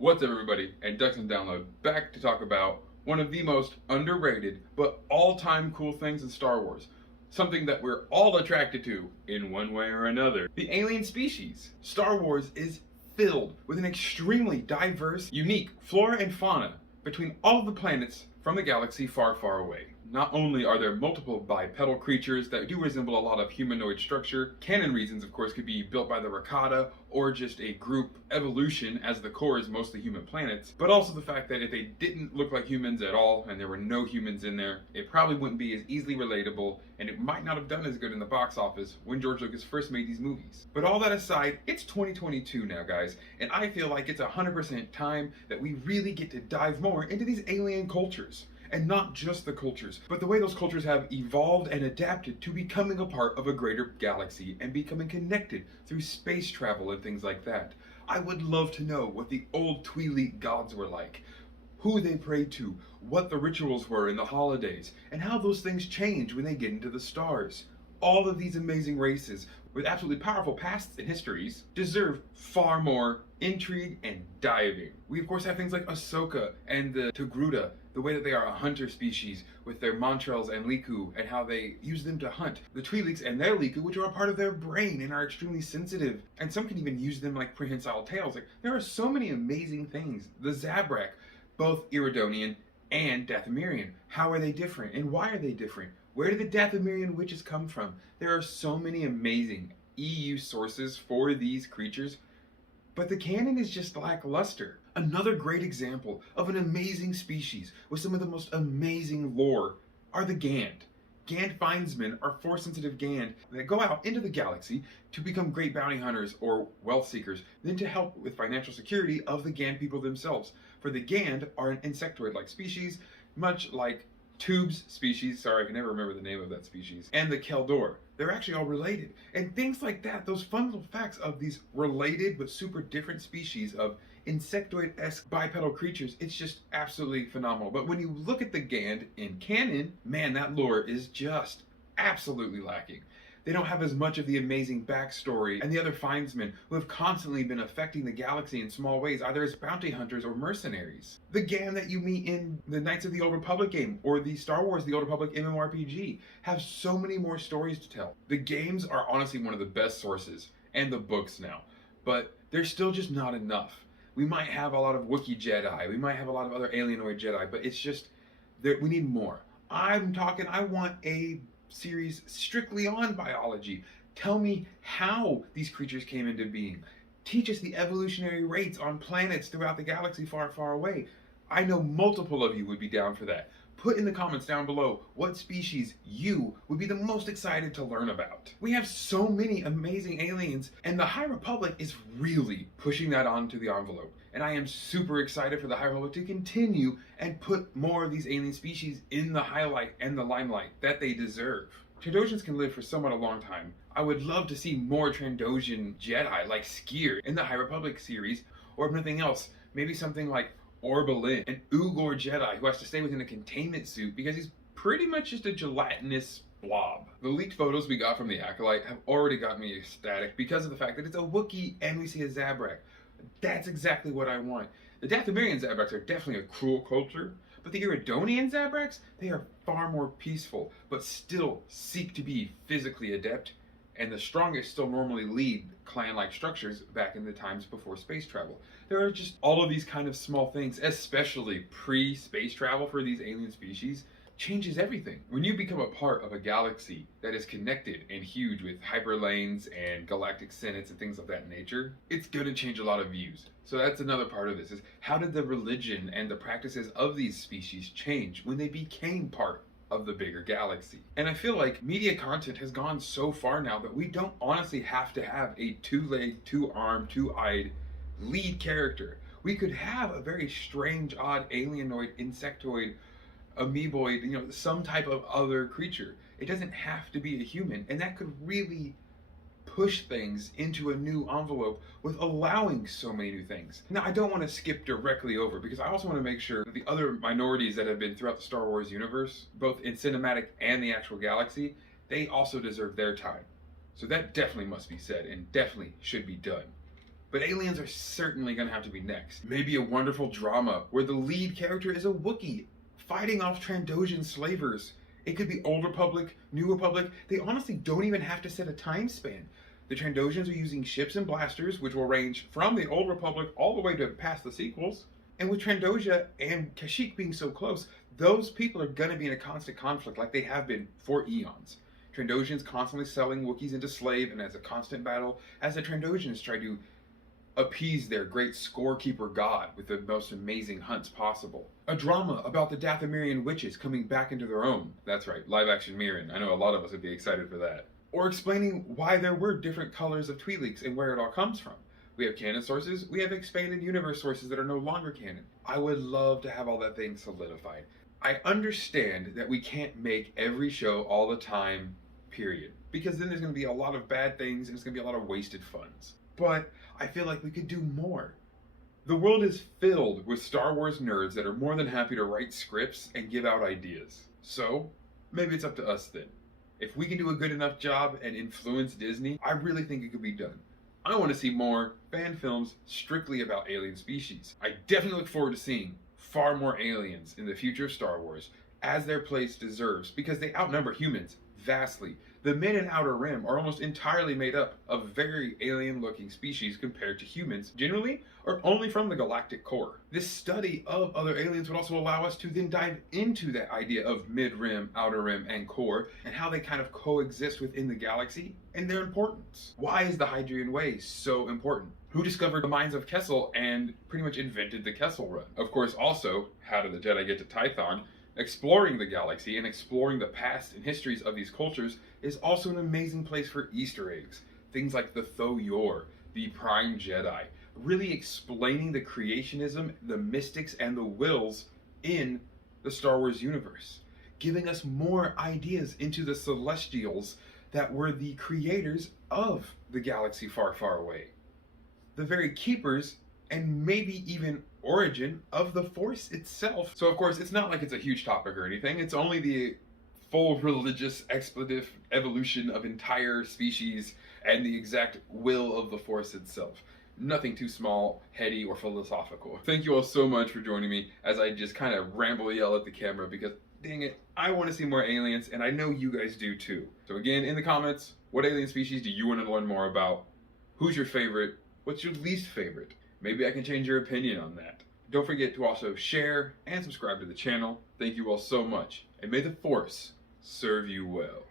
What's up, everybody? And Ducks and Download back to talk about one of the most underrated but all-time cool things in Star Wars. Something that we're all attracted to in one way or another. The alien species. Star Wars is filled with an extremely diverse, unique flora and fauna between all of the planets from the galaxy far, far away. Not only are there multiple bipedal creatures that do resemble a lot of humanoid structure, canon reasons of course could be built by the Rakata or just a group evolution as the core is mostly human planets, but also the fact that if they didn't look like humans at all and there were no humans in there, it probably wouldn't be as easily relatable and it might not have done as good in the box office when George Lucas first made these movies. But all that aside, it's 2022 now, guys, and I feel like it's 100% time that we really get to dive more into these alien cultures. And not just the cultures, but the way those cultures have evolved and adapted to becoming a part of a greater galaxy and becoming connected through space travel and things like that. I would love to know what the old Twi'lek gods were like, who they prayed to, what the rituals were in the holidays, and how those things change when they get into the stars. All of these amazing races with absolutely powerful pasts and histories deserve far more intrigue and diving. We of course have things like Ahsoka and the Togruta, the way that they are a hunter species with their Montrels and Liku and how they use them to hunt. The Twi'leks and their Liku, which are a part of their brain and are extremely sensitive, and some can even use them like prehensile tails. Like, there are so many amazing things. The Zabrak, both Iridonian and Dathomirian. How are they different and why are they different? Where do the Dathomirian witches come from? There are so many amazing EU sources for these creatures, but the canon is just lackluster. Another great example of an amazing species with some of the most amazing lore are the Gand. Gand Findsmen are Force-sensitive Gand that go out into the galaxy to become great bounty hunters or wealth seekers, then to help with financial security of the Gand people themselves. For the Gand are an insectoid-like species, much like Tubes species, sorry I can never remember the name of that species, and the Keldor. They're actually all related. And things like that, those fun little facts of these related but super different species of insectoid-esque bipedal creatures, it's just absolutely phenomenal. But when you look at the Gand in canon, man, that lore is just absolutely lacking. They don't have as much of the amazing backstory and the other Findsmen who have constantly been affecting the galaxy in small ways, either as bounty hunters or mercenaries. The Gand that you meet in the Knights of the Old Republic game or the Star Wars The Old Republic MMORPG have so many more stories to tell. The games are honestly one of the best sources, and the books now, but they're still just not enough. We might have a lot of Wookiee Jedi, we might have a lot of other alienoid Jedi, but it's just, we need more. I want a series strictly on biology. Tell me how these creatures came into being. Teach us the evolutionary rates on planets throughout the galaxy far, far away. I know multiple of you would be down for that. Put in the comments down below what species you would be the most excited to learn about. We have so many amazing aliens, and the High Republic is really pushing that onto the envelope. And I am super excited for the High Republic to continue and put more of these alien species in the highlight and the limelight that they deserve. Trandoshan's can live for somewhat a long time. I would love to see more Trandoshan Jedi like Skier in the High Republic series, or if nothing else, maybe something like Orbelin, an Ugor Jedi who has to stay within a containment suit because he's pretty much just a gelatinous blob. The leaked photos we got from the Acolyte have already got me ecstatic because of the fact that it's a Wookiee and we see a Zabrak. That's exactly what I want. The Dathomirian Zabraks are definitely a cruel culture, but the Iridonian Zabraks, they are far more peaceful, but still seek to be physically adept, and the strongest still normally lead clan-like structures back in the times before space travel. There are just all of these kind of small things, especially pre-space travel for these alien species, changes everything. When you become a part of a galaxy that is connected and huge with hyperlanes and galactic senates and things of that nature, it's gonna change a lot of views. So that's another part of this, is how did the religion and the practices of these species change when they became part of the bigger galaxy? And I feel like media content has gone so far now that we don't honestly have to have a two-legged, two-armed, two-eyed lead character. We could have a very strange, odd, alienoid, insectoid, amoeboid, some type of other creature. It doesn't have to be a human, and that could really push things into a new envelope with allowing so many new things. Now, I don't want to skip directly over because I also want to make sure that the other minorities that have been throughout the Star Wars universe, both in cinematic and the actual galaxy, they also deserve their time. So that definitely must be said and definitely should be done. But aliens are certainly going to have to be next. Maybe a wonderful drama where the lead character is a Wookiee fighting off Trandoshan slavers. It could be Old Republic, New Republic. They honestly don't even have to set a time span. The Trandoshans are using ships and blasters, which will range from the Old Republic all the way to past the sequels. And with Trandoshan and Kashyyyk being so close, those people are going to be in a constant conflict like they have been for eons. Trandoshans constantly selling Wookiees into slave, and as a constant battle as the Trandoshans try to appease their great scorekeeper god with the most amazing hunts possible. A drama about the Dathomirian witches coming back into their own. That's right, live action Mirren. I know a lot of us would be excited for that. Or explaining why there were different colors of Twi'leks and where it all comes from. We have canon sources, we have expanded universe sources that are no longer canon. I would love to have all that thing solidified. I understand that we can't make every show all the time, period. Because then there's going to be a lot of bad things and it's going to be a lot of wasted funds. But I feel like we could do more. The world is filled with Star Wars nerds that are more than happy to write scripts and give out ideas. So, maybe it's up to us then. If we can do a good enough job and influence Disney, I really think it could be done. I want to see more fan films strictly about alien species. I definitely look forward to seeing far more aliens in the future of Star Wars, as their place deserves, because they outnumber humans vastly. The men in Outer Rim are almost entirely made up of very alien-looking species compared to humans, generally, or only from the galactic core. This study of other aliens would also allow us to then dive into that idea of mid-rim, outer rim, and core, and how they kind of coexist within the galaxy, and their importance. Why is the Hydrian Way so important? Who discovered the mines of Kessel and pretty much invented the Kessel Run? Of course, also, how did the Jedi get to Tython? Exploring the galaxy and exploring the past and histories of these cultures is also an amazing place for Easter eggs. Things like the Tho-Yor, the Prime Jedi, really explaining the creationism, the mystics, and the wills in the Star Wars universe. Giving us more ideas into the Celestials that were the creators of the galaxy far, far away. The very keepers and maybe even origin of the Force itself. So of course, it's not like it's a huge topic or anything. It's only the full religious expletive evolution of entire species and the exact will of the Force itself. Nothing too small, heady, or philosophical. Thank you all so much for joining me as I just kind of ramble yell at the camera because, dang it, I want to see more aliens and I know you guys do too. So again, in the comments, what alien species do you want to learn more about? Who's your favorite? What's your least favorite? Maybe I can change your opinion on that. Don't forget to also share and subscribe to the channel. Thank you all so much, and may the Force serve you well.